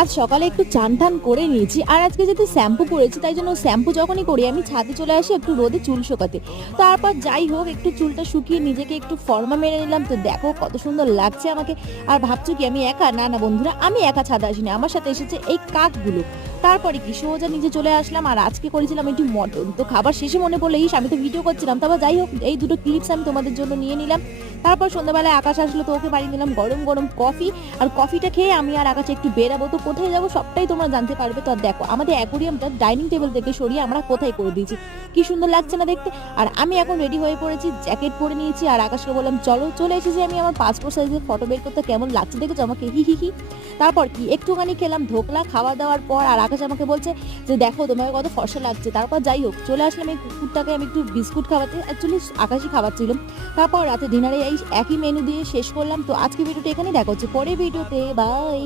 আজ সকালে একটু চান টান করে নিয়েছি, আর আজকে যেহেতু শ্যাম্পু করেছি তাই জন্য শ্যাম্পু যখনই করি আমি ছাদে চলে আসি একটু রোদে চুল শোকাতে। তারপর যাই হোক একটু চুলটা শুকিয়ে নিজেকে একটু ফর্মা মেরে নিলাম, তো দেখো কত সুন্দর লাগছে আমাকে। আর ভাবছো কি আমি একা? না না বন্ধুরা, আমি একা ছাদে আসিনি, আমার সাথে এসেছে এই কাকগুলো। তারপরে কি সোজা নিচে চলে আসলাম, আর আজকে করেছিলাম একটু মটন। তো খাবার শেষে মনে পড়লো ইস আমি তো ভিডিও করছিলাম, তারপর যাই হোক এই দুটো ক্লিপস আমি তোমাদের জন্য নিয়ে নিলাম। তারপর সন্ধ্যাবেলায় আকাশ আসলো, তো ওকে বাড়ি নিলাম গরম গরম কফি। আর কফিটা খেয়ে আমি আর আকাশে একটু বেরাবো, তো কোথায় যাবো সবটাই তোমরা জানতে পারবে। তো আর দেখো আমাদের অ্যাকোরিয়ামটা ডাইনিং টেবিল থেকে সরিয়ে আমরা কোথায় করে দিয়েছি, কি সুন্দর লাগছে না দেখতে। আর আমি এখন রেডি হয়ে পড়েছি, জ্যাকেট পরে নিয়েছি, আর আকাশকে বললাম চলো, চলে এসেছি আমি আমার পাসপোর্ট সাইজের ফটো বের করতে। কেমন লাগছে দেখেছো আমাকে? হি হি হি। তারপর কি একটুখানি খেলাম ধোকলা, খাওয়া দাওয়ার পর আর আকাশ আমাকে বলছে যে দেখো তোমাকে কত ফর্সা লাগছে। তারপর যাই হোক চলে আসলাম এই কুকুরটাকে আমি একটু বিস্কুট খাওয়াতে, অ্যাকচুয়ালি আকাশই খাওয়াচ্ছিলাম। তারপর রাতে ডিনারে এই একই মেনু দিয়ে শেষ করলাম। তো আজকে ভিডিওটা এখানেই দেখা হচ্ছে পরের ভিডিওতে, বাই।